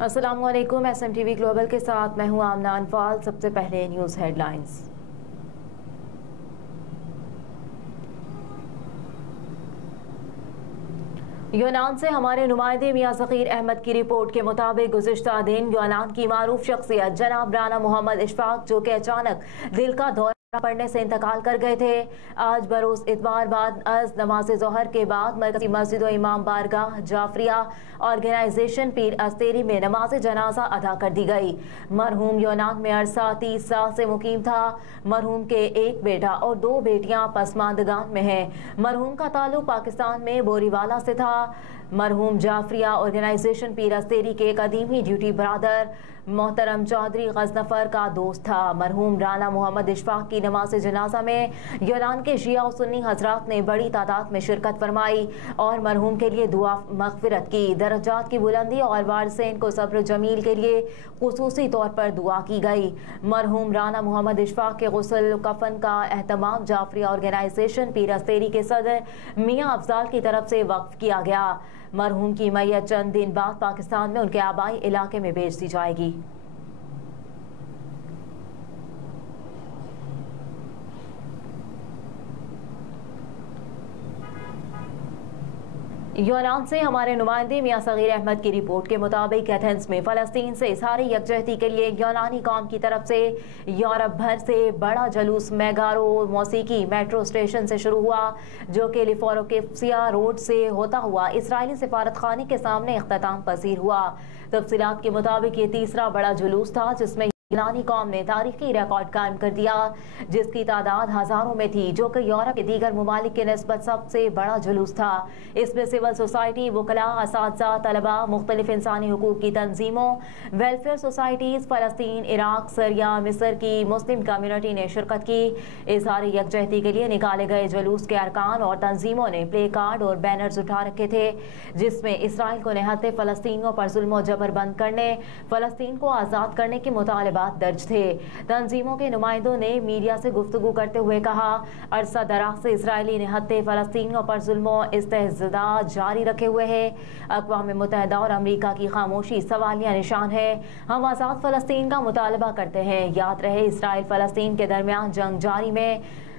السلام علیکم، SMTV global کے ساتھ میں ہوں آمنہ انفال۔ سب سے پہلے نیوز ہیڈ لائنز۔ یونان سے ہمارے نمائندے میاں ذخیر احمد کی رپورٹ کے مطابق گزشتہ دن یونان کی معروف شخصیت جناب رانا محمد اشفاق، جو کہ اچانک دل کا دورہ پڑنے سے انتقال کر گئے تھے، آج بروز اتوار بعد از نماز ظہر کے بعد مرکزی مسجد و امام بارگاہ جعفریہ آرگنائزیشن پیر استیری میں نماز جنازہ ادا کر دی گئی۔ مرحوم یونان میں عرصہ 30 سال سے مقیم تھا۔ مرحوم کے ایک بیٹا اور 2 بیٹیاں پسماندگان میں ہیں۔ مرحوم کا تعلق پاکستان میں بوری والا سے تھا۔ مرحوم جعفریہ آرگنائزیشن پیر استیری کے قدیمی ڈیوٹی برادر محترم چودھری غضنفر کا دوست تھا۔ مرحوم رانا محمد اشفاق کی نماز جنازہ میں یونان کے شیعہ و سنی حضرات نے بڑی تعداد میں شرکت فرمائی اور مرحوم کے لیے دعا مغفرت کی، درجات کی بلندی اور وارثین کو صبر جمیل کے لیے خصوصی طور پر دعا کی گئی۔ مرحوم رانا محمد اشفاق کے غسل کفن کا اہتمام جعفریہ آرگنائزیشن پیر استیری کے صدر میاں افضال کی طرف سے وقف کیا گیا۔ مرحوم کی میت چند دن بعد پاکستان میں ان کے آبائی علاقے میں بھیج دی جائے گی۔ یونان سے ہمارے نمائندے میاں صغیر احمد کی رپورٹ کے مطابق ایتھنز میں فلسطین سے اظہار یکجہتی کے لیے یونانی قوم کی طرف سے یورپ بھر سے بڑا جلوس میگارو موسیقی میٹرو اسٹیشن سے شروع ہوا، جو کہ لیفوروکیفسیا روڈ سے ہوتا ہوا اسرائیلی سفارت خانے کے سامنے اختتام پذیر ہوا۔ تفصیلات کے مطابق یہ تیسرا بڑا جلوس تھا جس میں یونانی قوم نے تاریخی ریکارڈ قائم کر دیا، جس کی تعداد ہزاروں میں تھی، جو کہ یورپ کے دیگر ممالک کی نسبت سب سے بڑا جلوس تھا۔ اس میں سول سوسائٹی، وکلاء، اساتذہ، طلباء، مختلف انسانی حقوق کی تنظیموں، ویلفیئر سوسائٹیز، فلسطین، عراق، سیریا، مصر کی مسلم کمیونٹی نے شرکت کی۔ اظہار یکجہتی کے لیے نکالے گئے جلوس کے ارکان اور تنظیموں نے پلے کارڈ اور بینرز اٹھا رکھے تھے، جس میں اسرائیل کو نہتے فلسطینیوں پر ظلم و جبر بند کرنے، فلسطین کو آزاد کرنے کے مطالبات درج تھے۔ تنظیموں کے نمائندوں نے میڈیا سے گفتگو کرتے ہوئے کہا، عرصہ دراز سے اسرائیلی نہتے فلسطینیوں پر ظلم و استحصال جاری رکھے ہوئے ہیں۔ اقوام متحدہ اور امریکہ کی خاموشی سوالیہ نشان ہے۔ ہم آزاد فلسطین کا مطالبہ کرتے ہیں۔ یاد رہے، اسرائیل فلسطین کے درمیان جنگ جاری میں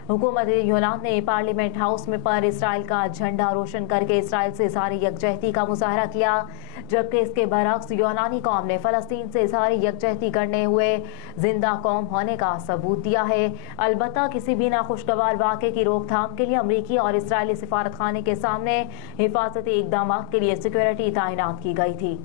حکومت یونان نے پارلیمنٹ ہاؤس میں پر اسرائیل کا جھنڈا روشن کر کے اسرائیل سے اظہار یکجہتی کا مظاہرہ کیا، جبکہ اس کے برعکس یونانی قوم نے فلسطین سے اظہار یکجہتی کرنے ہوئے زندہ قوم ہونے کا ثبوت دیا ہے۔ البتہ کسی بھی ناخوشگوار واقعے کی روک تھام کے لیے امریکی اور اسرائیلی سفارت خانے کے سامنے حفاظتی اقدامات کے لیے سیکورٹی تعینات کی گئی تھی۔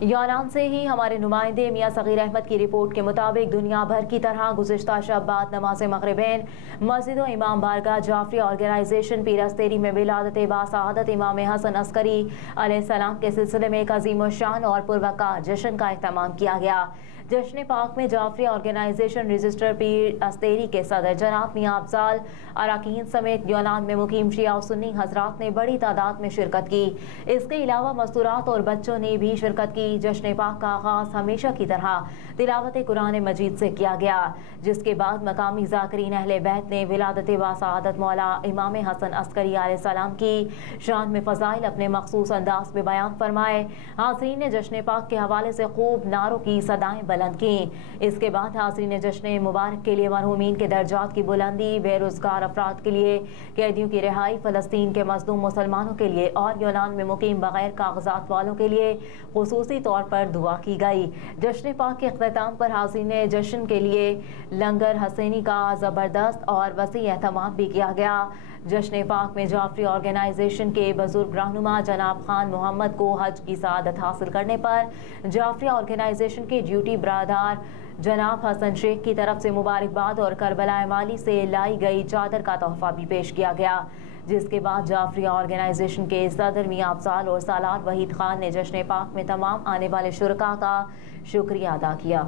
یونان سے ہی ہمارے نمائندے میاں صغیر احمد کی رپورٹ کے مطابق دنیا بھر کی طرح گزشتہ شب بعد نماز مغربین مسجد و امام بارگاہ جعفریہ آرگنائزیشن پیر استیری میں ولادت باسعادت امام حسن عسکری علیہ السلام کے سلسلے میں ایک عظیم الشان اور پروقار جشن کا اہتمام کیا گیا۔ جشن پاک میں جعفریہ آرگنائزیشن رجسٹر پیر استیری کے صدر جناب میاں افضال اراکین سمیت یونان میں مقیم شیعہ و سنی حضرات نے بڑی تعداد میں شرکت کی۔ اس کے علاوہ مستورات اور بچوں نے بھی شرکت کی۔ جشن پاک کا آغاز ہمیشہ کی طرح تلاوت قرآن مجید سے کیا گیا، جس کے بعد مقامی ذاکرین اہل بیت نے ولادت باسعادت مولا امام حسن عسکری علیہ السلام کی شان میں فضائل اپنے مخصوص انداز میں بیان فرمائے۔ حاضرین نے جشن پاک کے حوالے سے خوب نعروں کی صدائیں بلند کی۔ اس کے بعد حاضرین جشن مبارک کے لیے مرحومین کے درجات کی بلندی، بے روزگار افراد کے لیے قیدیوں کی رہائی، فلسطین کے مظلوم مسلمانوں کے لیے اور یونان میں مقیم بغیر کاغذات والوں کے لیے خصوصی طور پر دعا کی گئی۔ جشن پاک کے اختتام پر حاضرین جشن کے لیے لنگر حسینی کا زبردست اور وسیع اہتمام بھی کیا گیا۔ جشن پاک میں جعفریہ آرگنائزیشن کے بزرگ رہنما جناب خان محمد کو حج کی سعادت حاصل کرنے پر جعفریہ آرگنائزیشن کے ڈیوٹی برادر جناب حسن شیخ کی طرف سے مبارکباد اور کربلا مالی سے لائی گئی چادر کا تحفہ بھی پیش کیا گیا، جس کے بعد جعفریہ آرگنائزیشن کے صدر میاں افضال اور سالار وحید خان نے جشن پاک میں تمام آنے والے شرکاء کا شکریہ ادا کیا۔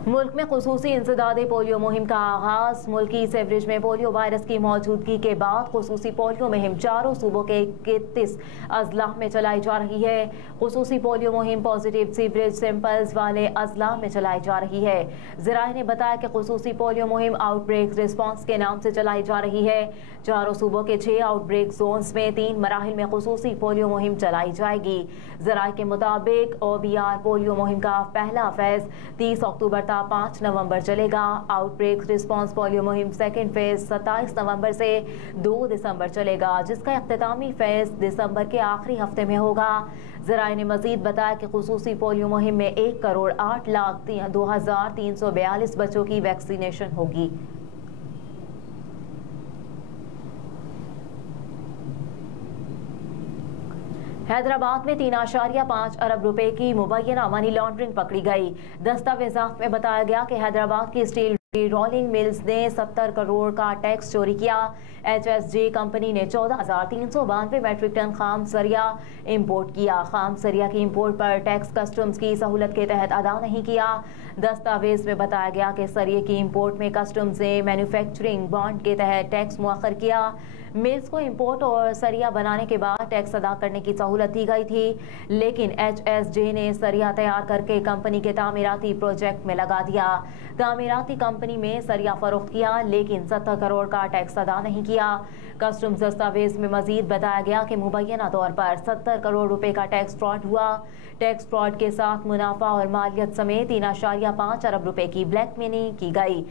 मुल्क में खुसूसी इंसदादे पोलियो मुहिम का आगाज। मुल्की सीवरेज में पोलियो वायरस की मौजूदगी के बाद खुसूसी पोलियो मुहिम चारों सूबों के 31 अजला में चलाई जा रही है। खुसूसी पोलियो मुहिम पॉजिटिव सीवरेज सैंपल्स वाले अजला में चलाई जा रही है। ज़राए ने बताया कि खुसूसी पोलियो मुहिम आउटब्रेक रिस्पॉन्स के नाम से चलाई जा रही है। चारों सूबों के 6 आउटब्रेक जोन्स में 3 मराहिल में खुसूसी पोलियो मुहिम चलाई जाएगी। ज़राए के मुताबिक OBR पोलियो मुहिम का पहला फेज 30 अक्टूबर था 5 नवंबर चलेगा। आउटब्रेक रिस्पॉन्स पोलियो मुहिम सेकेंड फेज 27 नवंबर से 2 दिसंबर चलेगा, जिसका इख्तितामी फेज दिसंबर के आखिरी हफ्ते में होगा। ज़राए ने मजीद बताया कि खुसूसी पोलियो मुहिम में 1,08,02,342 बच्चों की वैक्सीनेशन होगी। हैदराबाद में 3.5 अरब रुपए की मुबैना मनी लॉन्ड्रिंग पकड़ी गई। दस्तावेजात में बताया गया कि हैदराबाद की स्टील रोलिंग मिल्स ने 70 करोड़ का टैक्स चोरी किया। HSJ कंपनी ने 14,392 मैट्रिक टन खाम सरिया इंपोर्ट किया। खाम सरिया की इंपोर्ट पर टैक्स कस्टम्स की सहूलत के तहत अदा नहीं किया। दस्तावेज में बताया गया कि सरिये की इंपोर्ट में कस्टम्स ने मैन्युफैक्चरिंग बॉन्ड के तहत टैक्स मुअख्खर किया। मिल्स को इंपोर्ट और सरिया बनाने के बाद टैक्स अदा करने की सहूलत दी गई थी, लेकिन HSJ ने सरिया तैयार करके कंपनी के तामीराती प्रोजेक्ट में लगा दिया। तामीराती कंपनी में सरिया फरोख्त किया, लेकिन 70 करोड़ का टैक्स अदा नहीं किया। कस्टम्स दस्तावेज में मजीद बताया गया कि मुबैना तौर पर 70 करोड़ रुपए का टैक्स फ्रॉड हुआ। टैक्स फ्रॉड के साथ मुनाफा और मालियत समेत 3.5 अरब रुपए की ब्लैक मनी की गई।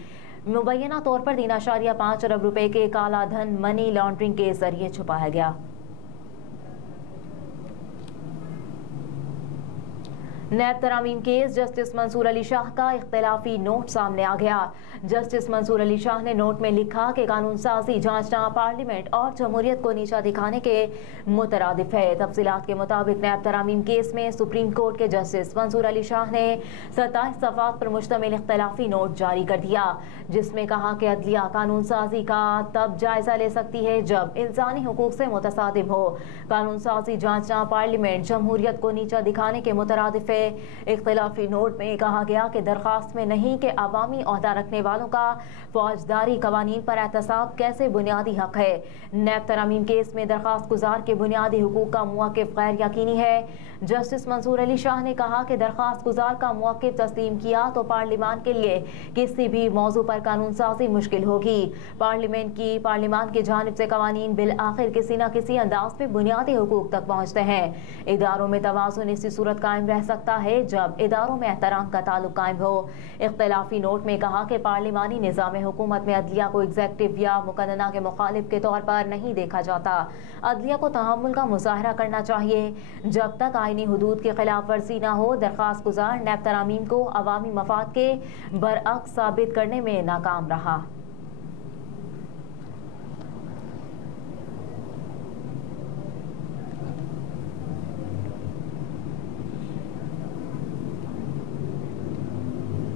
मुबैना तौर पर 3.5 अरब रुपए के काला धन मनी लॉन्ड्रिंग के जरिए छुपाया गया। नैब तरामीम केस जस्टिस मंसूर अली शाह का इख्तिलाफी नोट सामने आ गया। जस्टिस मंसूर अली शाह ने नोट में लिखा कि कानून साजी जांचना पार्लियामेंट और जमहूरियत को नीचा दिखाने के मुतरादिफ है। तफसीलात के मुताबिक नैब तरामीम केस में सुप्रीम कोर्ट के जस्टिस मंसूर अली शाह ने 27 सफ़ात पर मुश्तमिल इख्तिलाफी नोट जारी कर दिया, जिसमें कहा कि अदलिया कानून साजी का तब जायजा ले सकती है जब इंसानी हुकूक से मुतसादिम हो। कानून साजी जांचना पार्लियामेंट जमहूरियत को नीचा दिखाने के मुतरादिफ है। इख्तिलाफी नोट में कहा गया कि दरखास्त में नहीं कि अवामी ओहदा रखने वालों का फौजदारी कवानीन पर एहतसाब कैसे बुनियादी हक है। नैब तरामीम केस में दरखास्त गुजार के बुनियादी हुकूक का मुआकिफ गैर यकीनी है। जस्टिस मंसूर अली शाह ने कहा कि दरखास्त गुजार का मुआकिफ तस्लीम किया तो पार्लियामान के लिए किसी भी मौजू पर कानून साजी मुश्किल होगी। पार्लियामान की जानिब से कवानीन बिल आखिर किसी न किसी अंदाज में बुनियादी हुकूक तक पहुँचते हैं। इदारों में तवाज़ुन इसी सूरत कायम रह सकता है जब इदारों में एहतराम का ताल्लुक कायम हो। इख्तिलाफी नोट में कहा कि पार्लियामानी निज़ाम हुकूमत में अदलिया को एग्जेक्टिव या मुकन्ना के मुखालिफ के तौर पर नहीं देखा जाता। अदलिया को तहम्मुल का मुजाहरा करना चाहिए जब तक आईनी हुदूद की खिलाफ वर्जी न हो। दरखास्त गुजार नैब तरामीम को अवामी मफाद के बरअक्स साबित करने में नाकाम रहा।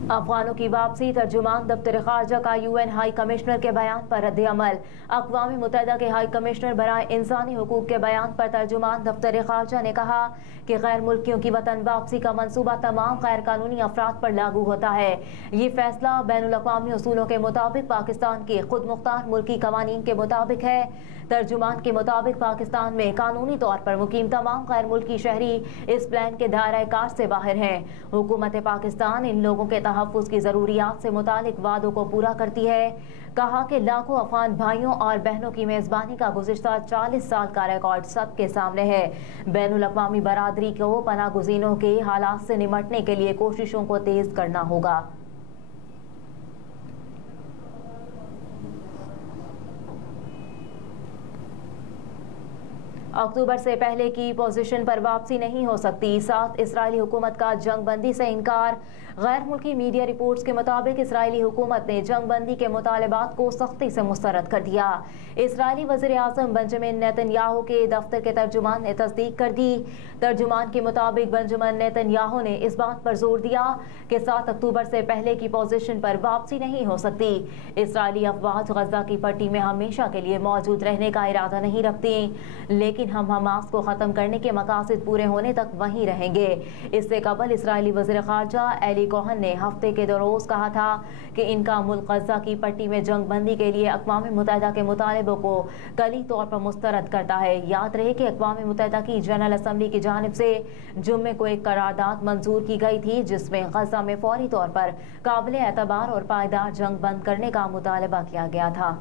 अफगानों की वापसी, तर्जुमान दफ्तर खारजा का UN हाई कमिश्नर के बयान पर रद्द-ए-अमल। अक़वाम मुत्तहिदा के हाई कमिश्नर बराए इंसानी हुकूक के बयान पर तर्जुमान दफ्तर खारजा ने कहा कि गैर मुल्कियों की वतन वापसी का मंसूबा तमाम गैर कानूनी अफराद पर लागू होता है। ये फैसला बैनुल अक़वामी उसूलों के मुताबिक पाकिस्तान के खुद मुख्तार मुल्की कवानीन के मुताबिक है। तर्जुमान के मुताबिक पाकिस्तान में कानूनी तौर पर मुकीम तमाम गैर मुल्की शहरी इस प्लान के दायरा कार से बाहर हैं। हुकूमत पाकिस्तान इन लोगों के तहफ़्फ़ुज़ की ज़रूरियात से मुतालिक वादों को पूरा करती है। कहा कि लाखों अफगान भाइयों और बहनों की मेज़बानी का गुज़िश्ता 40 साल का रिकॉर्ड सबके सामने है। बैनुल अक़वामी बरादरी को पनाह गुज़ीनों के हालात से निमटने के लिए कोशिशों को तेज़ करना होगा। अक्टूबर से पहले की पोजीशन पर वापसी नहीं हो सकती। साथ इस्राएली हुकूमत का जंग बंदी से इनकार। गैर मुल्की मीडिया रिपोर्ट्स के मुताबिक इस्राएली हुकूमत ने जंग बंदी के मुतालबात को सख्ती से मुस्तरद कर दिया। इस्राएली वज़ीर आज़म बेंजामिन नेतन्याहू के दफ्तर के तर्जुमान ने तस्दीक कर दी। तर्जुमान के मुताबिक बेंजामिन नेतन्याहू ने इस बात पर जोर दिया कि 7 अक्टूबर से पहले की पोजीशन पर वापसी नहीं हो सकती। इस्राएली अफवाज गजा की पट्टी में हमेशा के लिए मौजूद रहने का इरादा नहीं रखती, लेकिन लेकिन हम हमास को ख़त्म करने के मकासद पूरे होने तक वहीं रहेंगे। इससे कबल इसराइली वज़ीर ख़ारजा एली कोहन ने हफ्ते के रोज़ कहा था कि इनका मुल्क गज़ा की पट्टी में जंग बंदी के लिए अक़वाम मुत्तहिदा के मुतालबों को कली तौर पर मुस्तरद करता है। याद रहे कि अक़वाम मुत्तहिदा की जनरल असम्बली की जानिब से जुम्मे को एक करारदाद मंजूर की गई थी जिसमें गज़ा में फौरी तौर पर काबिल एतबार और पायदार जंग बंद करने का मुतालबा किया गया था।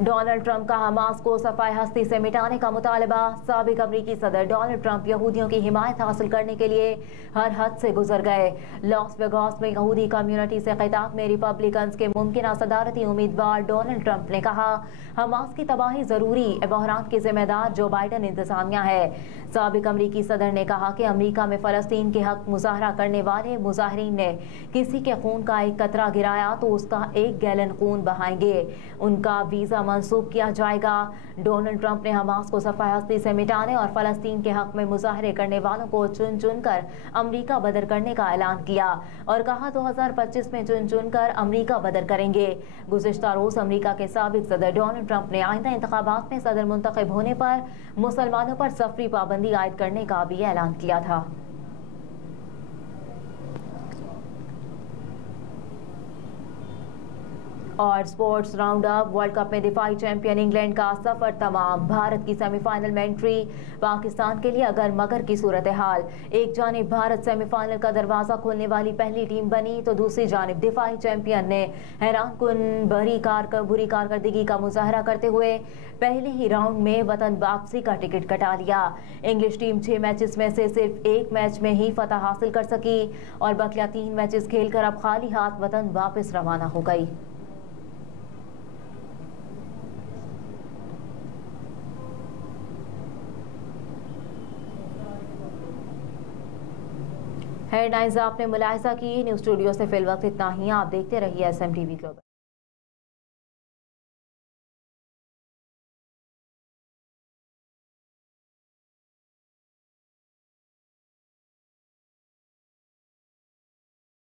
डोनाल्ड ट्रंप का हमास को सफाई हस्ती से मिटाने का मुतालबा। साबिक अमरीकी सदर डोनाल्ड ट्रंप यहूदियों की हिमायत हासिल करने के लिए हर हद से गुजर गए। लॉस वेगास में यहूदी कम्युनिटी से खिताब में रिपब्लिकन्स के मुमकिन सदारती उम्मीदवार डोनाल्ड ट्रंप ने कहा, हमास की तबाही ज़रूरी बहरान की जिम्मेदार जो बाइडन इंतजामिया है। साबिक अमरीकी सदर ने कहा कि अमरीका में फ़लस्तीन के हक मुजाहरा करने वाले मुजाहरीन ने किसी के खून का एक कतरा गिराया तो उसका 1 गैलन खून बहाएंगे, उनका वीज़ा मंसूब किया जाएगा। डोनाल्ड ट्रंप ने हमास को सफाई हस्ती से मिटाने और फ़लस्तीन के हक में मुजाहरे करने वालों को चुन चुन कर अमरीका बदर करने का ऐलान किया और कहा 2025 में चुन चुन कर अमरीका बदर करेंगे। गुज़िश्ता रोज़ अमरीका के साबिक सदर डोनाल्ड ट्रंप ने आइंदा इंतखाबात में सदर मुंतखब होने पर मुसलमानों पर सफरी पाबंदी आयद करने का भी ऐलान किया था। और sports round up. World cup में दिफाई चैंपियन इंग्लैंड का सफर तमाम। भारत की सेमीफाइनल में एंट्री। पाकिस्तान के लिए अगर मगर की सूरत हाल। एक जानिब भारत सेमीफाइनल का दरवाजा खोलने वाली पहली टीम बनी तो दूसरी जानिब दिफाई चैंपियन ने हैरान कुन बुरी कारकर्दगी का मुजाहरा करते हुए पहले ही राउंड में वतन वापसी का टिकट कटा लिया। इंग्लिश टीम 6 मैचेस में से सिर्फ 1 मैच में ही फतह हासिल कर सकी और बकिया 3 मैचेस खेलकर अब खाली हाथ वतन वापस रवाना हो गई। हेडलाइंस आपने मुलाहिजा की। न्यूज़ स्टूडियो से फिल वक्त इतना ही। आप देखते रहिए SMTV ग्लोबल।